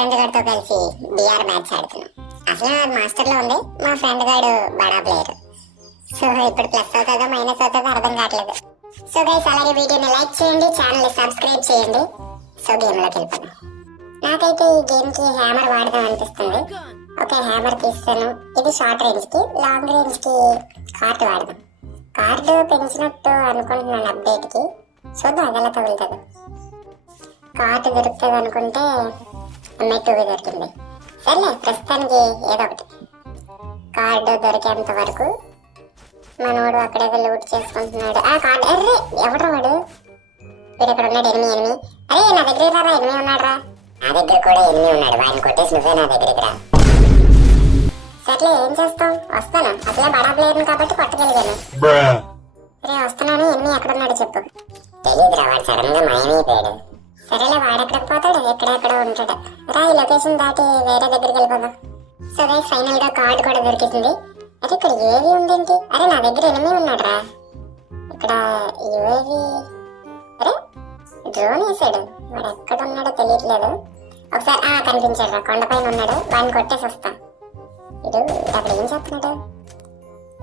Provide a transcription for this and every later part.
Friend గారితో కలిసి BR match ఆడుతున్నాం. అసలు మాస్టర్ లో ఉంది, మా ఫ్రెండ్ గారు బడా ప్లేయర్. సో ఇప్పుడు ప్లస్ అవుతుందో మైనస్ అవుతుందో అర్థం కావట్లేదు. సో గైస్, అలాగే వీడియోని లైక్ చేయండి, ఛానల్ ని సబ్స్క్రైబ్ చేయండి. సో గేమ్ లోకి వెళ్ళిపోదాం. నాకైతే ఈ గేమ్ కి హ్యామర్ వాడదాం అనిపిస్తుంది. ఓకే, హ్యామర్ తీస్తాను. ఇది షార్ట్ రేంజ్ కి, లాంగ్ రేంజ్ కి కార్డు వాడదాం. కార్డు పెంచినట్టు అనుకుంటున్నాను అప్డేట్ కి. చూద్దాం అది ఎలా తగులుతుంది. కార్డు దొరుకుతుంది అనుకుంటే MI2 దొరికింది. సర్లే, ప్రస్తుతానికి ఏదో ఒకటి కార్డు దొరికేంత వరకు మనోడు అక్కడేదో లూట్ చేసుకుంటున్నాడు. ఆ కార్డు అర్రే ఎవడు వాడు? వీడు ఇక్కడ ఉన్నాడు. ఎనిమి అరే నా దగ్గర రా, ఎనిమి ఉన్నాడు రా. నా దగ్గర కూడా ఎనిమి ఉన్నాడు. వాడిని కొట్టేసి నువ్వే నా దగ్గరికి రా. సర్లే, ఏం చేస్తాం, వస్తాను. అసలే బడా ప్లేయర్ని కాబట్టి కొట్టగలిగాను. రే వస్తున్నాను. ఎనిమి ఎక్కడున్నాడు చెప్పు. తెలియదురా, వాడు సడన్ గా మాయమైపోయాడు. సరేలే, వాడెక్కడికి పోతాడు, ఎక్కడెక్కడ ఉంటాడు. రా, ఈ లొకేషన్ దాటి వేరే దగ్గరికి వెళ్ళిపోదాం. సో గైస్, ఫైనల్ గా కార్డు కూడా దొరికింది. అరే ఇక్కడ ఏవి ఉందేంటి? అరే నా దగ్గర ఎనిమి ఉన్నాడు రా. ఇక్కడ ఏవి? అరే డ్రోన్ వేసాడు. వాడు ఎక్కడ ఉన్నాడో తెలియట్లేదు. ఒకసారి కనిపించాడు రా, కొండపైన ఉన్నాడు. వాడిని కొట్టేసి వస్తా. ఇడు అక్కడ ఏం చేస్తున్నాడు?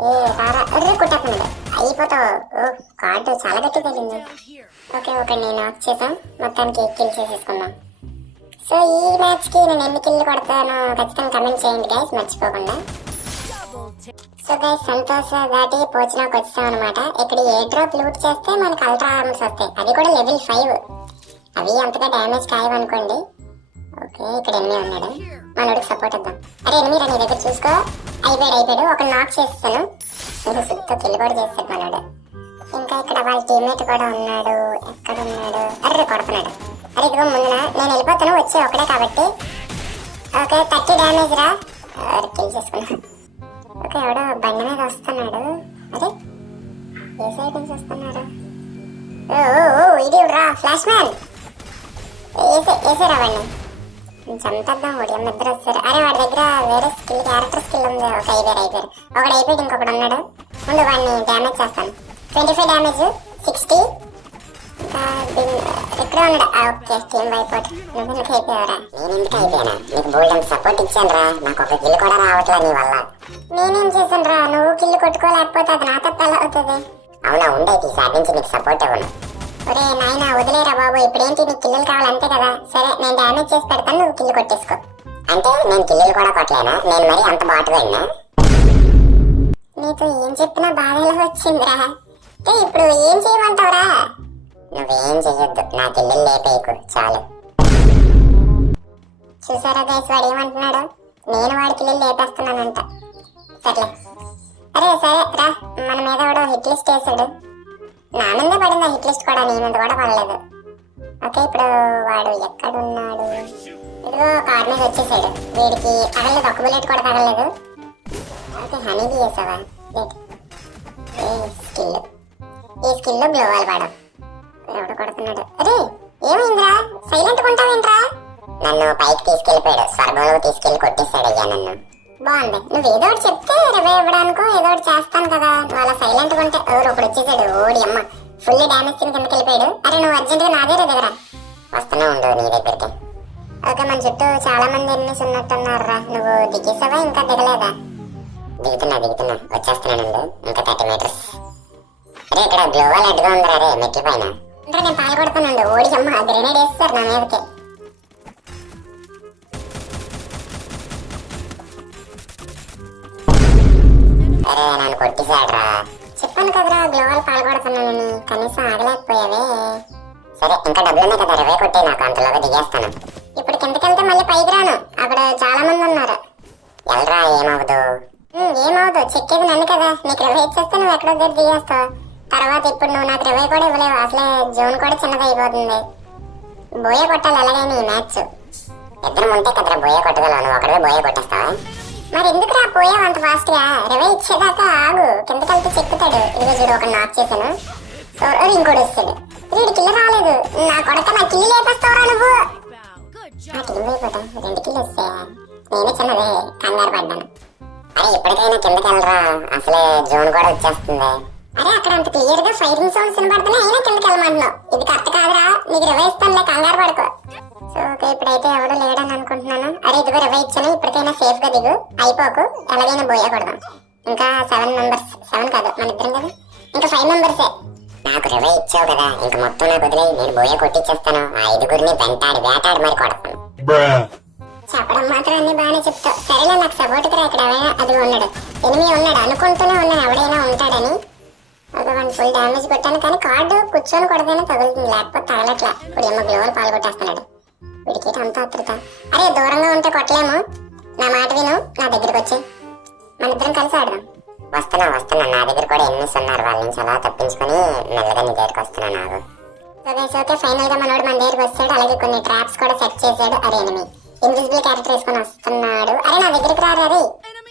ఏ రారా, అర్రే కొట్టేస్తున్నాడు. అయిపోతావు. ఓ కార్డు చాలా గట్టి తగిలింది. ఓకే నేను ఆఫ్ చేసాం. మొత్తానికి కిల్ చేసేసుకున్నాం. సో ఈ మ్యాచ్ కి నేను ఎన్ని కిల్ కొడతానో ఖచ్చితంగా కమెంట్ చేయండి గైస్, మర్చిపోకుండా. సో గైస్, సంతోష దాటి పోచినాకు వచ్చాం అనమాట. ఇక్కడ ఏ డ్రాప్ లూట్ చేస్తే మనకు అల్ట్రా ఆర్మ్స్ వస్తాయి, అది కూడా లెవెల్ 5. అవి అంతగా డ్యామేజ్ కాయవనుకోండి. ఓకే, ఇక్కడ ఎనిమి ఉన్నాడు, మనోడికి సపోర్ట్ ఇద్దాం. అరే ఎనిమి రా, నీ దగ్గర చూసుకో. అయిపోయాడు. ఒక నాక్ చేస్తాను. సుత్తో కిల్ కూడా చేస్తాడు మనోడు. ఇంకా ఇక్కడ వాళ్ళ టీమ్మేట్ కూడా ఉన్నాడు. ఎక్కడ ఉన్నాడు? అర్రే కొడుతున్నాడు. అరే ఇదిగో ముందున నేను వెళ్ళిపోతాను, వచ్చే ఒకడే కాబట్టి. ఓకే 30 డ్యామేజ్ రా. కిల్ చేసుకున్నా. ఓకే, ఎవడో బండి మీద వస్తున్నాడు. అరే ఏ సైడ్ నుంచి వస్తున్నారు? ఓ ఇది రా, ఫ్లాష్ మ్యాన్. వేసారా వాడిని? చంపేద్దాం. ఒడియం ఇద్దరు వస్తారు. అరే వాడి దగ్గర వేరే స్కిల్, క్యారెక్టర్ స్కిల్ ఉంది. ఒక అయిపోయారు. ఒకడు అయిపోయాడు, ఇంకొకడు ఉన్నాడు. ముందు వాడిని డ్యామేజ్ చేస్తాను. 25 డ్యామేజ్, 60. ఇంకా ఇక్కడ ఉన్నాడు. ఓకే, టీమ్ వైపోట్. నువ్వు ఎందుకు అయిపోయావరా? నేను ఎందుకు అయిపోయానా? నీకు బోల్డ్ అంత సపోర్ట్ ఇచ్చాను రా. నాకు ఒక కిల్ కూడా రావట్లే నీ వల్ల. నేనేం చేశాను రా? నువ్వు కిల్ కొట్టుకోలేకపోతే అది నా తప్ప ఎలా అవుతుంది? అవునా, ఉండేది ఈసారి నుంచి నీకు సపోర్ట్ ఇవ్వను. ఒరే నాయన వదిలేరా బాబు, ఇప్పుడేంటి నీకు కిల్లులు కావాలి అంతే కదా. సరే నేను డ్యామేజ్ చేసి పెడతాను, నువ్వు కిల్లు కొట్టేసుకో. అంటే నేను కిల్లులు కూడా కొట్టలేనా? నేను మరి అంత బాటు వెళ్ళినా? నీతో ఏం చెప్పినా బాధలో వచ్చిందిరా. ఇప్పుడు ఏం చేయమంటావురా? నువ్వేం చెయ్యొద్దు, నా కిల్లులు లేపేయకు చాలు. చూసారా గైస్, వాడు ఏమంటున్నాడు? నేను వాడి కిల్లులు లేపేస్తున్నానంట. సర్లే, అరే సరే రా. మన మీద కూడా హిట్ లిస్ట్ వేసాడు. నా మీద పడింది ఆ హిట్ లిస్ట్ కూడా, నీ మీద కూడా పడలేదు. ఓకే, ఇప్పుడు వాడు ఎక్కడున్నాడు? ఇదిగో కార్ మీద వచ్చేసాడు. వీడికి తగలేదు, ఒక్క బుల్లెట్ కూడా తగలేదు. ఓకే, హనీబీ వేసావా? ఈ స్కిల్లో బ్లో వాల్ వాడు. ఎవడు కొడుతున్నాడు? అరే ఏమైందిరా, సైలెంట్ కొంటావేంట్రా? నన్ను పైకి తీసుకెళ్ళిపోయాడు, స్వర్గంలో తీసుకెళ్లి కొట్టేశాడు అయ్యా నన్ను. బాగుంది, నువ్వు ఏదో ఒకటి చెప్తే రివై ఇవ్వడానికో ఏదో ఒకటి చేస్తాను కదా. నువ్వు అలా సైలెంట్ గా ఉంటే ఎవరు ఒకడు వచ్చేసాడు. ఓడి అమ్మ, ఫుల్లీ డ్యామేజ్ కిందకి వెళ్ళిపోయాడు. అరే నువ్వు అర్జెంట్ గా నా దగ్గర వస్తున్నా ఉండు నీ దగ్గరికి. ఓకే, మన చుట్టూ చాలా మంది ఎనిమిస్ ఉన్నట్టున్నారా. నువ్వు దిగేసావా? ఇంకా దిగలేదా? దిగుతున్నా వచ్చేస్తున్నాను. ఇంకా 30 మీటర్స్. అరే ఇక్కడ గ్లోవల్ అడ్డుగా ఉందిరా. రే మెట్ల పైన నేను పాల్గొడుతున్నాడు. ఓడి అమ్మ, గ్రెనేడ్ వేస్తారు నా మీదకి. అరే నన్ను కొట్టేశాడ్రా. చెప్పాను కదరా గ్లోవల్ పాల్గొడుతున్నానని, కనీసం ఆగలేకపోయావే. సరే ఇంకా డబ్బులున్నాయి కదా, రివై కొట్టే, నాకు అంతలోగా దిగేస్తాను. ఇప్పుడు కిందకి వెళ్తే మళ్ళీ పైకి రాను, అక్కడ చాలా మంది ఉన్నారు. ఎల్రా, ఏమవదు. చెక్కేది నన్ను కదా. నీకు రివై ఇచ్చేస్తే నువ్వు ఎక్కడో దగ్గర దిగేస్తావు. తర్వాత ఇప్పుడు నువ్వు నాకు రివై కూడా ఇవ్వలేవు. అసలే జోన్ కూడా చిన్నది అయిపోతుంది. బోయ కొట్టాలి ఎలాగైనా ఈ మ్యాచ్. ఇద్దరు ఉంటే కదరా బోయ కొట్టగలవు. నువ్వు ఒకడే బోయ కొట్టేస్తావా? మరి ఎందుకు రా పోయావు అంత ఫాస్ట్ గా? రివై ఇచ్చేదాకా ఆగు, కిందకి వెళ్తే చెక్కుతాడు. ఇదిగో చూడు, ఒక నాక్ చేశాను. ఇంకోటి వస్తాడు. వీడి కిల్లు రాలేదు. నా కొడక, నా కిల్లు లేపేస్తావురా నువ్వు. నా కిల్లు అయిపోతాం. 2 కిల్లు వస్తే నేనే చిన్నదే కంగారు పడ్డాను. అరే ఇప్పటికైనా కిందకి వెళ్ళరా, అసలే జోన్ కూడా వచ్చేస్తుంది. అరే అక్కడ అంత క్లియర్ గా ఫైరింగ్ సౌండ్స్ వినపడుతున్నాయి, అయినా కిందకి వెళ్ళమంటున్నావు. ఇది కరెక్ట్ కాదురా. నీకు రివై ఇస్తానులే, కంగారు పడుకో. సో ఓకే, ఓకే ఇప్పుడైతే ఎవడు లేడని అనుకుంటున్నాను. అరే ఇదిగో రివై ఇచ్చాను, ఇప్పటికైనా సేఫ్ గా దిగు, అయిపోకు, ఎలాగైనా బోయా కొడదాం. ఇంకా 7 మెంబర్స్, 7 కాదు మన ఇద్దరం కదా, ఇంకా 5 మెంబర్సే. నాకు రివై ఇచ్చావు కదా, ఇంకా మొత్తం నాకు వదిలే, నేను బోయా కొట్టించేస్తాను. ఆ 5గురిని వెంటాడి వేటాడి మరి కొడతాను. చెప్పడం మాత్రం అన్ని బాగానే చెప్తావు. సరేలే నాకు సపోర్ట్ గా ఇక్కడ అది ఉన్నాడు, ఎనిమిది ఉన్నాడు అనుకుంటూనే ఉన్నాను ఎవడైనా ఉంటాడని. ఒక 1 ఫుల్ డ్యామేజ్ కొట్టాను, కానీ కార్డు కూర్చొని కొడతానే తగులుతుంది, లేకపోతే తగలట్లా. ఇప్పుడు ఏమో గ్లోవల్ పాల్గొట్టేస్తున్నాడు. వీడికి అంత ఆత్రుత. అరే దూరంగా ఉంటే కొట్టలేము, నా మాట విను, నా దగ్గరికి వచ్చి మన ఇద్దరం కలిసి ఆడదాం. వస్తున్నా, నా దగ్గర కూడా ఎనిమిస్ ఉన్నారు, వాళ్ళ నుంచి అలా తప్పించుకొని మెల్లగా నీ దగ్గరికి వస్తున్నా. నాకు ఓకే ఫైనల్ గా మనోడు మన దగ్గరికి వస్తాడు. అలాగే కొన్ని ట్రాప్స్ కూడా సెట్ చేశాడు. అరే ఎనిమి ఇన్విజిబుల్ క్యారెక్టర్ వేసుకొని వస్తున్నాడు. అరే నా దగ్గరికి రారు,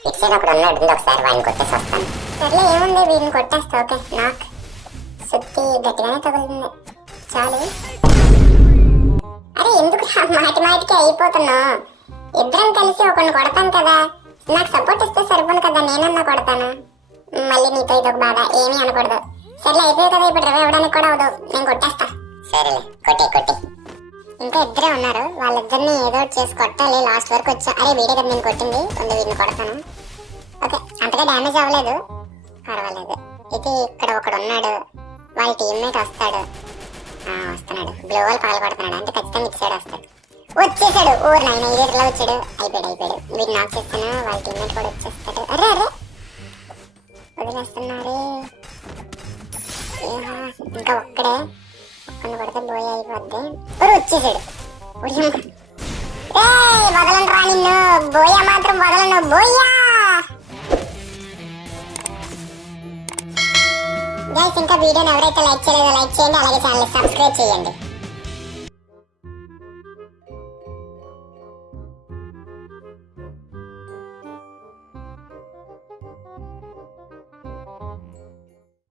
ఇటు సైడ్ అక్కడ ఉన్నాడు, ఒకసారి వాడిని కొట్టేసి వస్తాను. సర్లే ఏముంది, వీడిని కొట్టేస్తా. ఓకే నాకు సుత్తి గట్టిగానే తగులుతుంది, చాలు. అరే ఎందుకు మాటికి అయిపోతున్నావు? ఇద్దరం కలిసి ఒకరిని కొడతాను కదా, నాకు సపోర్ట్ ఇస్తే సరిపోను కదా, నేనన్నా కొడతాను. మళ్ళీ నీతో ఇదొక బాధ, ఏమీ అనకూడదు. సర్లే అయిపోయి కదా, ఇప్పుడు రివై ఇవ్వడానికి కూడా అవదు, నేను కొట్టేస్తా. సరేలే కొట్టి ఇంకా ఇద్దరే ఉన్నారు, వాళ్ళిద్దరిని ఏదో చేసి కొట్టాలి. లాస్ట్ వరకు వచ్చా. అరే వీడే కదా నేను కొట్టింది, వీడిని కొడతాను. ఓకే అంతగా డ్యామేజ్ అవ్వలేదు, పర్వాలేదు. ఇది ఇక్కడ ఒకడు ఉన్నాడు, వాళ్ళ టీమ్మేట్ వస్తాడు. వస్తున్నాడు, గ్లోవల్ పాల్పడుతున్నాడు అంటే ఖచ్చితంగా ఇటు సైడ్ వస్తాడు. వచ్చేసాడు, ఊరు నాయన ఇదేలా వచ్చాడు. అయిపోయాడు. వీడు నాకు చేస్తాను, వాళ్ళ టీమ్మేట్ కూడా వచ్చేస్తాడు. అరే వదిలేస్తున్నారు. ఇంకా ఒక్కడే, ఒక్కడిని పడితే బోయ అయిపోద్ది. వచ్చేసాడు. వదలను రా నిన్ను, బోయా మాత్రం వదలను, బోయా. గైస్ ఇంకా వీడియోని ఎవరైతే లైక్ చేయలేదో లైక్ చేయండి, అలాగే ఛానల్ సబ్స్క్రైబ్ చేయండి.